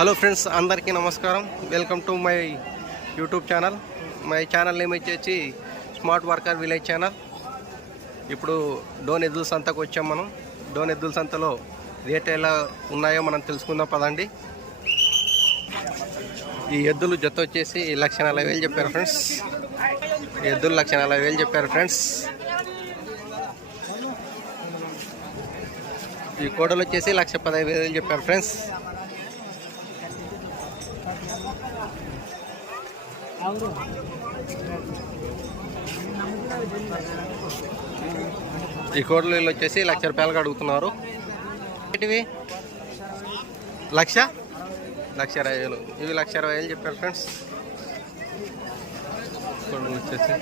Hello friends, అందరికీ నమస్కారం. Welcome to my YouTube channel. My channel name వచ్చేసి smart worker village channel. ఇప్పుడు డోన్ ఎద్దుల సంతకు వచ్చాం. మనం డోన్ ఎద్దుల సంతలో రేట్ ఎలా ఉన్నాయో మనం తెలుసుకుందాం పదండి. ఈ ఎద్దులు జత వచ్చేసి 1,40,000 చెప్పారు ఫ్రెండ్స్. ఎద్దులు 1,40,000 చెప్పారు ఫ్రెండ్స్. ఈ కోడలు వచ్చేసి 1,15,000 చెప్పారు ఫ్రెండ్స్. ఈ కోడలు వచ్చేసి 1,00,000 రూపాయలుగా అడుగుతున్నారు. ఇవి 1,20,000 ఇవి 1,20,000 చెప్పారు ఫ్రెండ్స్. కోడలు వచ్చేసి